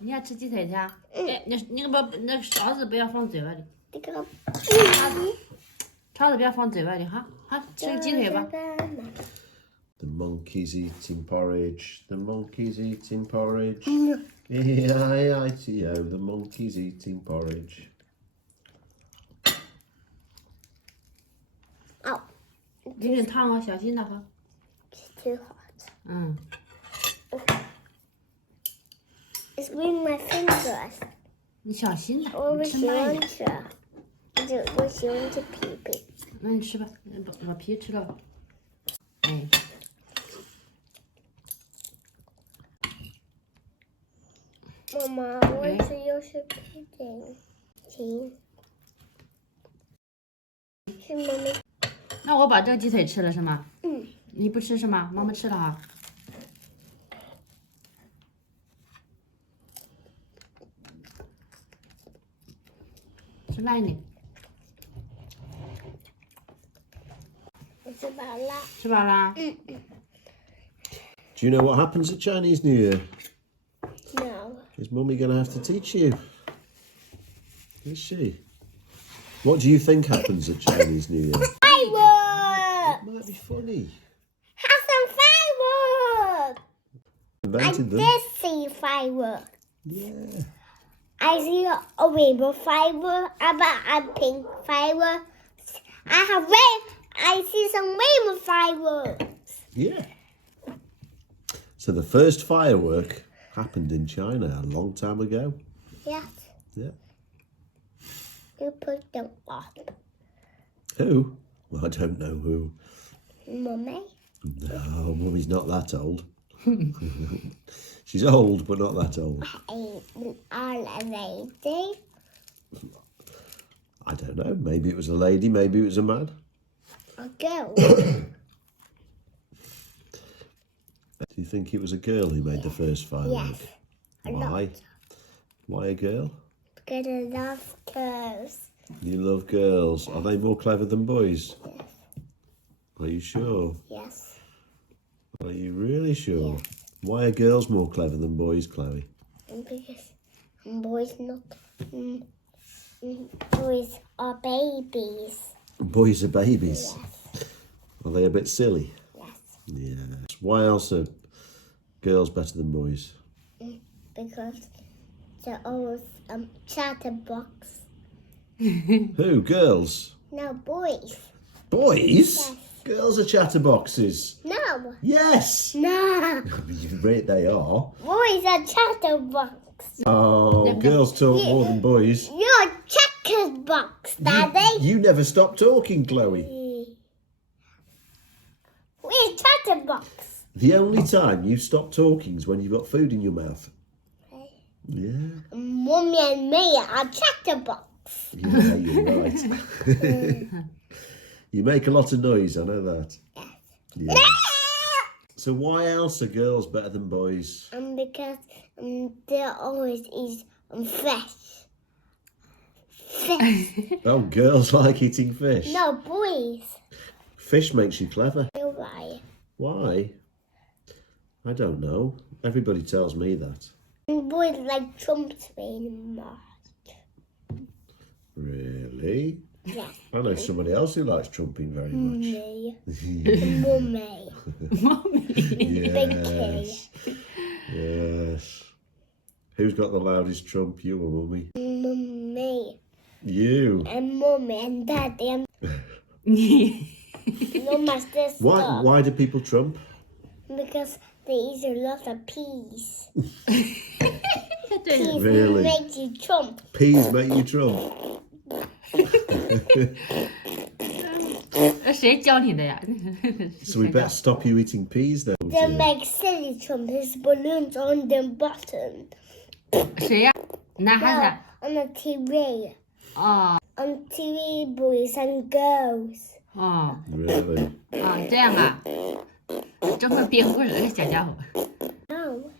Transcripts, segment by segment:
你要吃鸡腿啊？你个不，那个勺子不要放嘴巴里，勺子不要放嘴巴里哈。好，吃个鸡腿吧。The monkey's eating porridge. The monkey's eating porridge. E-I-I-T-O. The monkey's eating porridge. 哦，有点烫哦，小心的哈。too hot. 嗯。It's with my fingers. 你小心的，我不吃喜欢慢一点。吃，我喜欢吃皮皮。那你吃吧，把皮吃了吧。哎。妈妈，我又是皮皮。行。是妈妈。那我把这个鸡腿吃了是吗？嗯。你不吃是吗？妈妈吃了哈。吃慢一点。我吃饱了。吃饱啦？嗯。 Do you know what happens at Chinese New Year? No. Is Mummy going to have to teach you? Is she? What do you think happens at Chinese New Year? Fireworks! It might be funny. Have some fireworks! Invented them. did see fireworks. Yeah. I see a rainbow firework, a pink firework. I see some rainbow fireworks. Yeah. So the first firework happened in China a long time ago. Yes. Yeah. You put them up. Who? Well, I don't know who. Mummy? No, Mummy's not that old. She's old, but not that old. A lady? I don't know. Maybe it was a lady, maybe it was a man. A girl? Do you think it was a girl who made the first firework? Yes. Why? Why a girl? Because I love girls. You love girls. Are they more clever than boys? Yes. Are you sure? Yes. Are you really sure? Why are girls more clever than boys, Chloe? Because boys not. Boys are babies. Boys are babies. Yes. Are they a bit silly? Yes. Yes. Why else are girls better than boys? Because they're always chatterbox. Who? Girls? No, boys. Boys? Yes. Girls are chatterboxes. No. Yes. No. They are. Boys are chatterbox. Oh, girls talk more than boys. You're chatterbox, Daddy. You never stop talking, Chloe. We're chatterbox. The only time you stop talking is when you've got food in your mouth. Yeah. Mummy and me are chatterbox. Yeah, you're right. You make a lot of noise, I know that. Yes. Yeah. So why else are girls better than boys? Because they always eat fish. Fish. Oh, girls like eating fish. No, boys. Fish makes you clever. Why? Why? I don't know. Everybody tells me that. Boys like chumps very much. Really? Yes. I know somebody else who likes trumping very much. Me. Mummy. Yes. Yes. Who's got the loudest trump, you or Mummy? Mummy. You. And Mummy and Daddy and no my sister. Why do people trump? Because they eat a lot of peas. Peas Really? make you chump. Peas make you trump. 谁教你的呀？ So we better stop you eating peas then. They make silly chumps, balloons on the bottom. 谁呀？男孩子？ On the TV. 哦 On TV, boys and girls. 哦 Really? 啊，这样啊，真会编故事的小家伙。 No.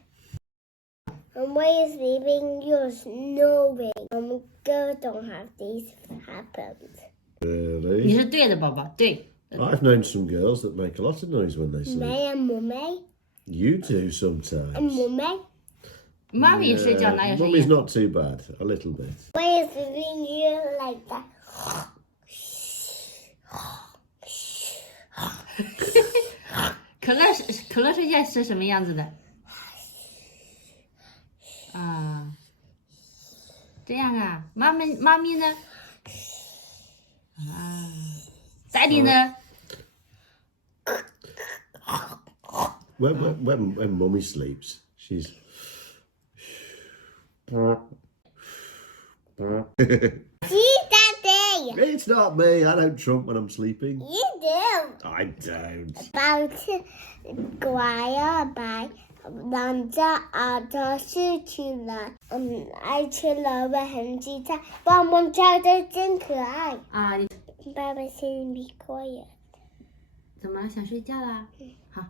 And why is leaving yours knowing? Girls don't have these happen. Really? 你是对的，宝宝，对。I've known some girls that make a lot of noise when they sleep. Me and Mummy. You do sometimes. And Mummy. 妈咪睡觉哪有声 Mummy's 音？ not too bad, a little bit. Why is it in you like that? 可乐睡觉是什么样子的？啊，这样啊，妈咪呢？啊，daddy 呢？ When Mummy sleeps, she's. See, Daddy. It's not me. I don't trump when I'm sleeping. You do. I don't. About Squire by 两只耳朵是去了，爱吃了会很鸡蛋，棒棒跳的真可爱。啊，你爸爸先 be quiet。怎么了？想睡觉啦？好。